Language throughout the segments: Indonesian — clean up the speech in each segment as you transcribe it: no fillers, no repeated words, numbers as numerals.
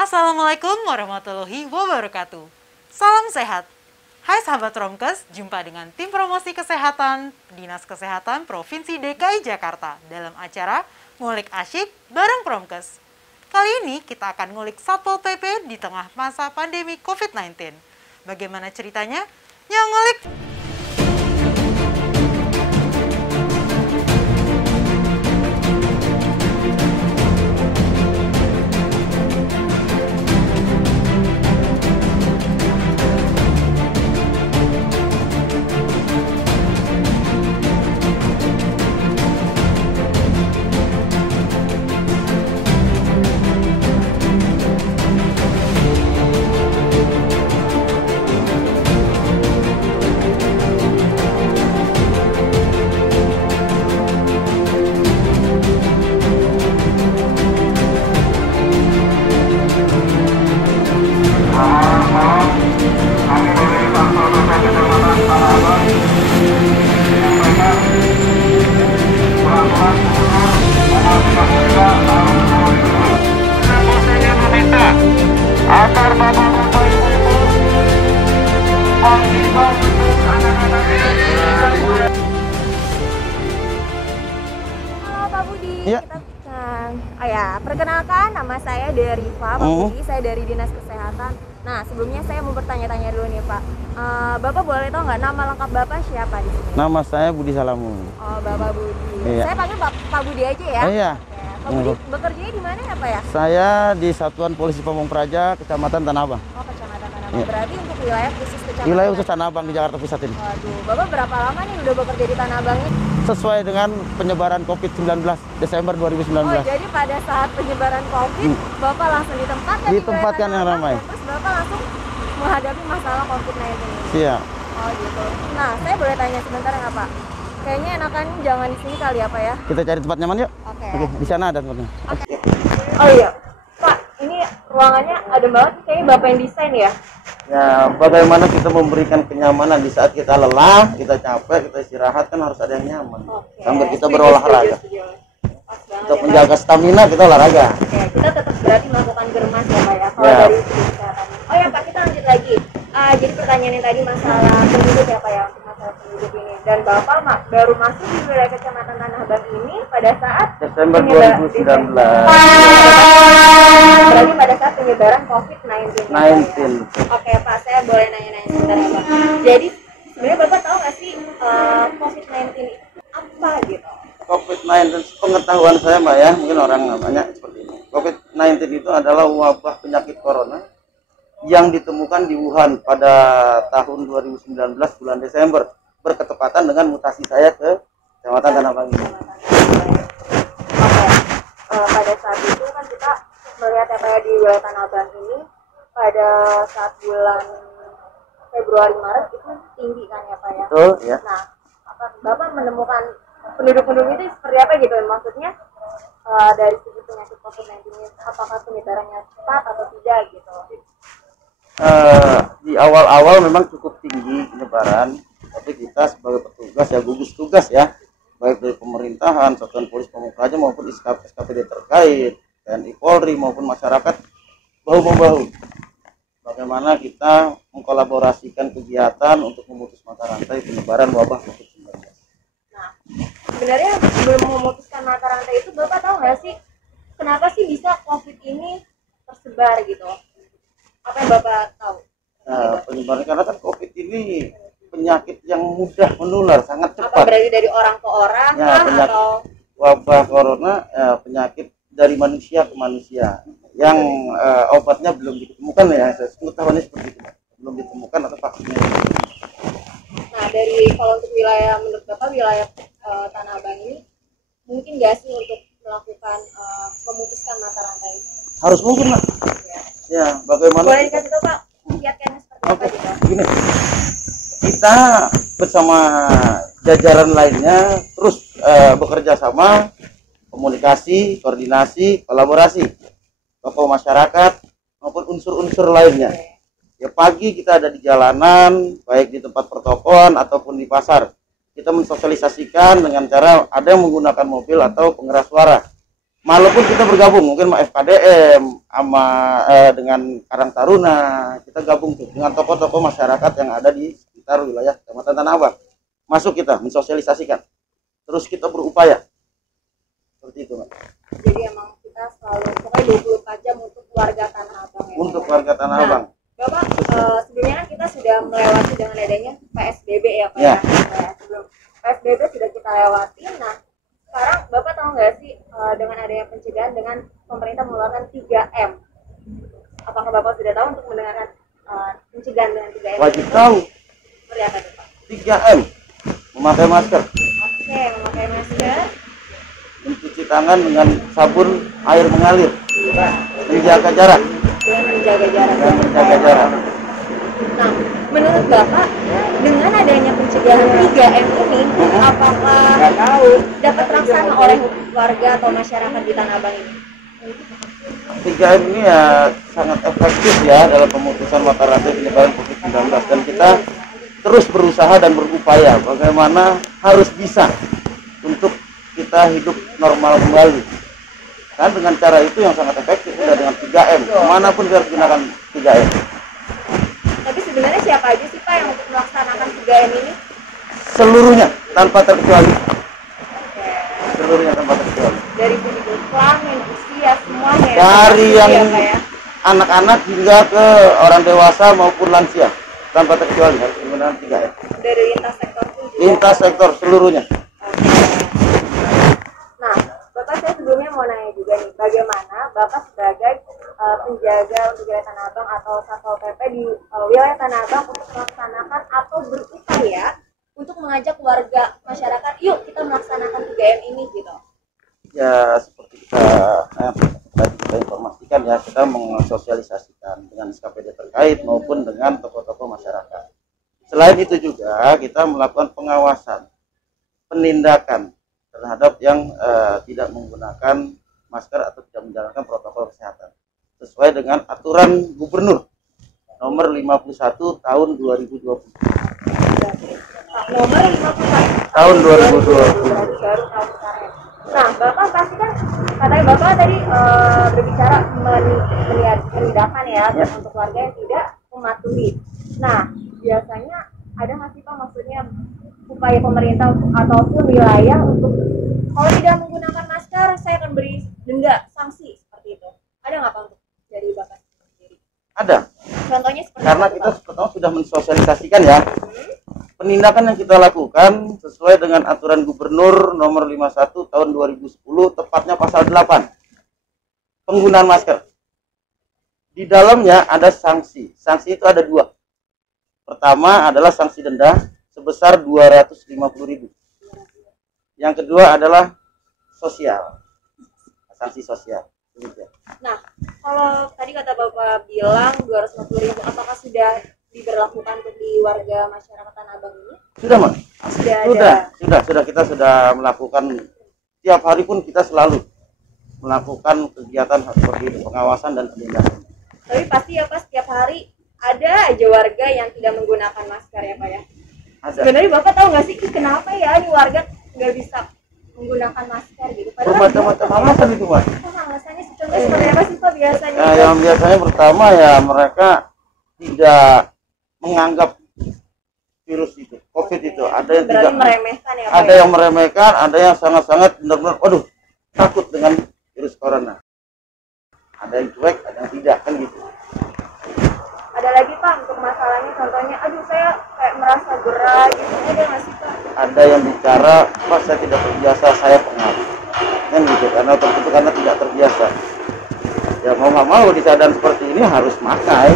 Assalamualaikum warahmatullahi wabarakatuh. Salam sehat. Hai sahabat Promkes, jumpa dengan tim promosi kesehatan Dinas Kesehatan Provinsi DKI Jakarta dalam acara Ngulik Asyik bareng Promkes. Kali ini kita akan ngulik Satpol PP di tengah masa pandemi COVID-19. Bagaimana ceritanya? Yuk ngulik! Halo Pak Budi, Ya. Perkenalkan nama saya Deriva, Pak Budi, saya dari Dinas Kesehatan. Nah, sebelumnya saya mau bertanya-tanya dulu nih Pak, Bapak boleh tahu nggak nama lengkap Bapak siapa di sini? Nama saya Budi Salamu. Oh, Bapak Budi. Iya. Saya panggil Pak Budi aja ya? Iya. Oke. Pak Budi bekerjanya di mana ya Pak ya? Saya di Satuan Polisi Pamung Praja, Kecamatan Tanah Abang. Oh, Kecamatan Tanah Abang. Iya. Berarti untuk wilayah khusus Kecamatan. Wilayah khusus Tanah Abang di Jakarta Pusat ini. Waduh, Bapak berapa lama nih udah bekerja di Tanah Abang ini? Sesuai dengan penyebaran COVID-19 Desember 2019. Oh, jadi pada saat penyebaran COVID, Bapak langsung ditempatkan di Ditempatkan wilayah yang Tanah Abang, ramai. dan terus Bapak langsung menghadapi masalah COVID-19 ini. Siap. Oh gitu. Nah, saya boleh tanya sebentar nggak Pak? Kayaknya enakan jangan di sini kali ya Pak ya? Kita cari tempat nyaman yuk. Oke. Oke, di sana ada tempatnya. Oh iya, Pak, ini ruangannya adem banget. Kayaknya Bapak yang desain ya? Ya, bagaimana kita memberikan kenyamanan di saat kita lelah, kita capek, kita istirahat, kan harus ada yang nyaman. Oke. Sambil kita Setuju, berolahraga. setuju. Pas banget Untuk ya, menjaga stamina kita olahraga. Pak. Oke, kita tetap berarti melakukan germas ya Pak ya? Kalau Ya. dari segi kesehatan. Oh ya Pak, kita lanjut lagi. Jadi pertanyaan yang tadi masalah penduduk ya Pak ya, untuk masalah penduduk ini. Dan Bapak baru masuk di wilayah Kecamatan Tanah Abang ini pada saat Desember penyebar- 2019. Berarti pada saat penyebaran COVID-19. 19. Oke Pak, saya boleh nanya-nanya sebentar ya Pak. Jadi sebenarnya Bapak tahu nggak sih COVID-19 itu apa gitu? COVID-19 pengetahuan saya Mbak ya, mungkin orang banyak seperti ini. COVID-19 itu adalah wabah penyakit corona yang ditemukan di Wuhan pada tahun 2019 bulan Desember, berketepatan dengan mutasi saya ke Kecamatan Tanah Abang ini. Oke, pada saat itu kan kita melihat apa ya di wilayah Tanah Abang ini pada saat bulan Februari Maret itu tinggi kan ya Pak ya? Betul ya. Nah, Bapak menemukan penduduk-penduduk itu seperti apa gitu? Maksudnya dari segi penyakit COVID-19 ini, apakah penyebarannya cepat atau tidak gitu? Di awal-awal memang cukup tinggi penyebaran, tapi kita sebagai petugas ya, gugus tugas ya, baik dari pemerintahan, Satuan Polisi Pamung Praja maupun SKPD terkait, TNI Polri maupun masyarakat bahu-membahu. Bagaimana kita mengkolaborasikan kegiatan untuk memutus mata rantai penyebaran wabah COVID-19. Nah, sebenarnya sebelum memutuskan mata rantai itu, Bapak tahu nggak sih kenapa sih bisa COVID ini tersebar gitu? Apa yang Bapak tahu? Nah, penyebaran karena kan COVID ini penyakit yang mudah menular, sangat Apa cepat. berarti dari orang ke orang Ya, kah, penyakit. atau Wabah corona penyakit dari manusia ke manusia yang obatnya belum ditemukan ya, saya pengetahuannya seperti itu, belum ditemukan atau vaksinnya. nah dari kalau untuk wilayah menurut Bapak wilayah Tanah Abang ini mungkin nggak sih untuk melakukan memutuskan mata rantai? Harus mungkin lah. Ya. Ya, bagaimana? Boleh dikasih tahu Pak kiat-kiatnya seperti apa Oke, gitu? gini. Kita bersama jajaran lainnya terus bekerja sama, komunikasi, koordinasi, kolaborasi, tokoh masyarakat maupun unsur-unsur lainnya. Ya, pagi kita ada di jalanan, baik di tempat pertokoan ataupun di pasar. Kita mensosialisasikan dengan cara ada yang menggunakan mobil atau pengeras suara. Walaupun kita bergabung mungkin sama FKDM sama dengan Karang Taruna, kita gabung tuh dengan tokoh-tokoh masyarakat yang ada di sekitar wilayah Kecamatan Tanah Abang. Masuk kita mensosialisasikan. Terus kita berupaya. Seperti itu, Mbak. Jadi emang kita selalu pokoknya 24 jam untuk warga Tanah Abang ya. Untuk warga Tanah Nah, Abang. Bapak sebelumnya kan kita sudah melewati dengan adanya PSBB ya Pak Ya. ya. Sebelum PSBB sudah kita lewati. Nah, sekarang Bapak tahu nggak sih dengan adanya pencegahan dengan pemerintah mengeluarkan 3M. Apakah Bapak sudah tahu untuk mendengarkan pencegahan dengan 3M? Wajib tahu. Seperti apa tuh Pak? 3M. Memakai masker, Oke, memakai masker, mencuci tangan dengan sabun air mengalir, menjaga jarak, dengan menjaga jarak. dan menjaga jarak. Nah, menurut Bapak, dengan adanya pencegahan 3M ini, apakah dapat terlaksana oleh warga atau masyarakat di Tanah Abang ini? 3M ini ya sangat efektif ya dalam pemutusan mata rantai penyebaran COVID-19, dan kita terus berusaha dan berupaya bagaimana harus bisa untuk kita hidup normal kembali. Kan dengan cara itu yang sangat efektif udah dengan 3M. Kemanapun kita harus gunakan 3M. Tapi sebenarnya siapa aja sih Pak yang untuk melaksanakan 3M ini? Seluruhnya tanpa terkecuali. Seluruhnya tanpa terkecuali. Dari segi kelamin, usia, semuanya ya? Dari yang Ya, Pak, ya? anak-anak hingga ke orang dewasa maupun lansia tanpa terkecuali harus menggunakan 3M. Dari lintas sektor pun juga? Lintas sektor seluruhnya. Nah, Bapak saya sebelumnya mau nanya juga nih, bagaimana Bapak sebagai penjaga untuk wilayah Tanah Abang atau Satpol PP di wilayah Tanah Abang untuk melaksanakan atau berupaya untuk mengajak warga masyarakat, yuk kita melaksanakan 3M ini gitu. Ya seperti tadi kita informasikan ya, kita mensosialisasikan dengan SKPD terkait maupun dengan tokoh-tokoh masyarakat. Selain itu juga kita melakukan pengawasan, penindakan terhadap yang tidak menggunakan masker atau tidak menjalankan protokol kesehatan sesuai dengan aturan Gubernur nomor 51 tahun 2020. Nomor 51 Tahun 2020. baru tahun kemarin. Nah, Bapak pasti kan katanya Bapak tadi berbicara menindakan ya untuk warga yang tidak mematuhi. Nah, biasanya ada nggak sih Pak maksudnya upaya pemerintah ataupun wilayah untuk kalau tidak menggunakan masker saya akan beri denda sanksi seperti itu? Ada nggak Pak untuk dari Bapak sendiri? Ada. Contohnya seperti Karena apa, kita Pak? pertama sudah mensosialisasikan ya. Penindakan yang kita lakukan sesuai dengan aturan Gubernur nomor 51 tahun 2010, tepatnya pasal 8. Penggunaan masker. Di dalamnya ada sanksi. Sanksi itu ada dua. Pertama adalah sanksi denda sebesar 250.000. Yang kedua adalah sosial. Sanksi sosial. Demikian. Nah, kalau tadi kata Bapak bilang 250.000, apakah sudah diberlakukan untuk di warga masyarakat Tanah Abang ini? Sudah, Mas? Sudah ada. Sudah kita sudah melakukan, tiap hari pun kita selalu melakukan kegiatan seperti itu, pengawasan dan penindakan. Tapi pasti ya Pak, setiap hari ada aja warga yang tidak menggunakan masker ya Pak ya? Ada. Sebenarnya Bapak tahu nggak sih kenapa ya ini warga nggak bisa menggunakan masker gitu? Bermacam-macam alasan itu, Mas. Alasannya contohnya seperti apa sih Pak biasanya? Nah, yang biasanya pertama ya mereka tidak menganggap virus itu, COVID itu. Ada yang Berarti tidak meremehkan ya Pak? ada yang meremehkan, ada yang sangat-sangat benar-benar, waduh, takut dengan virus corona. Ada yang cuek, ada yang tidak, kan gitu. Ada lagi Pak untuk masalahnya, contohnya, aduh saya kayak merasa gerah gitu, ada nggak sih Pak? Ada yang bicara, Pak saya tidak terbiasa, saya pengap. Kan gitu, karena tertentu karena tidak terbiasa. Ya mau nggak mau di keadaan seperti ini harus pakai,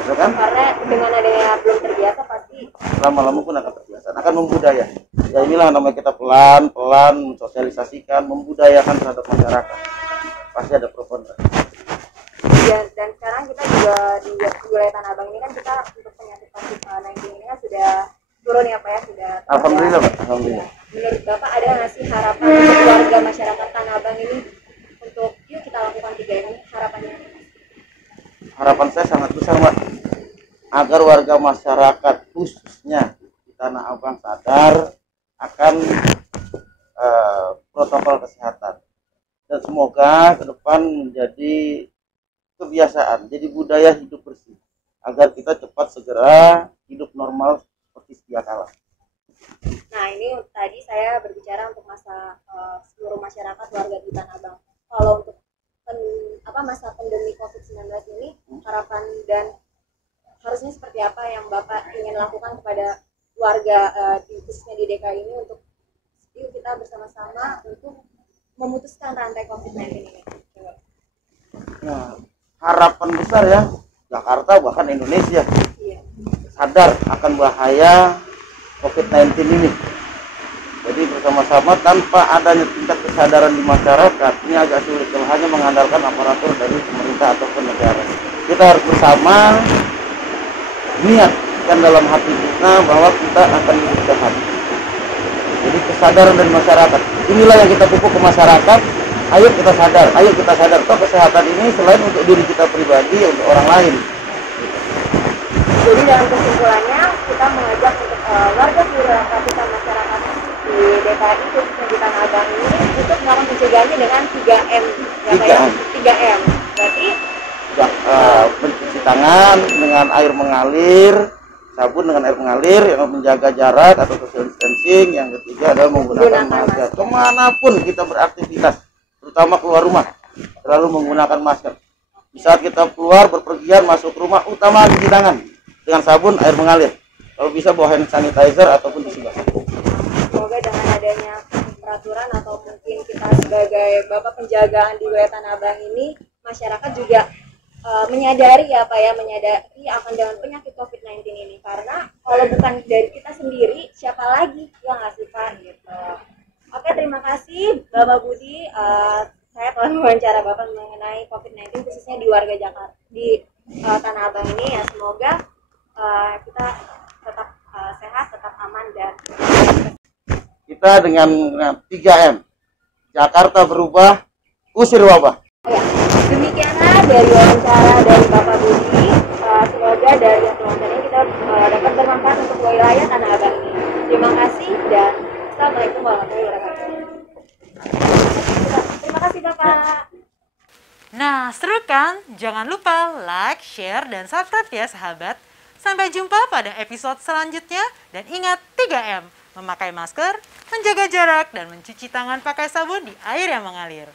gitu kan? Karena dengan adanya belum terbiasa pasti. Lama-lama pun akan terbiasa, akan membudaya. Ya inilah namanya kita pelan-pelan mensosialisasikan, membudayakan terhadap masyarakat. Pasti ada pro kontra. Dan sekarang kita juga di wilayah Tanah Abang ini kan kita untuk penyakit COVID-19 ini kan sudah turun ya Pak ya, sudah. Alhamdulillah, Pak. Alhamdulillah. Menurut Bapak ada nggak sih harapan untuk warga masyarakat Tanah Abang ini untuk yuk kita lakukan 3M ini, harapannya? Harapan saya sangat besar, Mbak, agar warga masyarakat khususnya di Tanah Abang sadar akan protokol kesehatan Dan semoga ke depan menjadi kebiasaan, jadi budaya hidup bersih, agar kita cepat segera hidup normal seperti sedia kala. Nah, ini tadi saya berbicara untuk seluruh masyarakat warga di Tanah Abang. Kalau untuk masa pandemi COVID-19 ini, harapan dan harusnya seperti apa yang Bapak ingin lakukan kepada warga khususnya di DKI ini untuk yuk kita bersama-sama untuk memutuskan rantai COVID-19 ini. Nah, harapan besar ya, Jakarta bahkan Indonesia sadar akan bahaya COVID-19 ini. Jadi bersama-sama tanpa adanya tingkat kesadaran di masyarakat ini agak sulit, kalau hanya mengandalkan aparatur dari pemerintah ataupun negara. Kita harus bersama niat dan dalam hati kita bahwa kita akan hidup sehat. Jadi kesadaran dari masyarakat inilah yang kita pupuk ke masyarakat. Ayo kita sadar, toh kesehatan ini selain untuk diri kita pribadi, untuk orang lain. Jadi dalam kesimpulannya kita mengajak untuk warga seluruh lapisan masyarakat di DKI khususnya di Tanah Abang ini untuk melakukan pencegahannya dengan 3M. 3M. Berarti mencuci tangan dengan air mengalir, sabun dengan air mengalir, yang menjaga jarak atau social distancing. Yang ketiga adalah menggunakan masker. Kemanapun kita beraktivitas, terutama keluar rumah, selalu menggunakan masker. Di saat kita keluar berpergian masuk rumah, utama cuci tangan dengan sabun air mengalir. Kalau bisa bawa hand sanitizer ataupun tisu basah. Semoga dengan adanya peraturan atau mungkin kita sebagai bapak penjagaan di wilayah Tanah Abang ini, masyarakat juga menyadari menyadari akan dengan penyakit COVID-19 ini, karena kalau bukan dari kita sendiri siapa lagi yang ngasih Pak gitu. Oke, terima kasih Bapak Budi. Saya telah mewawancara Bapak mengenai COVID-19 khususnya di warga Jakarta di Tanah Abang ini ya. Semoga kita tetap sehat, tetap aman dan kita dengan 3M Jakarta berubah, usir wabah. ya. Demikianlah dari wawancara dari Bapak Budi. Semoga dari wawancara ini kita dapat bermanfaat untuk wilayah Tanah Abang ini. Terima kasih dan Assalamualaikum warahmatullahi wabarakatuh. Terima kasih Bapak. Nah, seru kan? Jangan lupa like, share, dan subscribe ya sahabat. Sampai jumpa pada episode selanjutnya. Dan ingat 3M, memakai masker, menjaga jarak, dan mencuci tangan pakai sabun di air yang mengalir.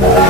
Bye.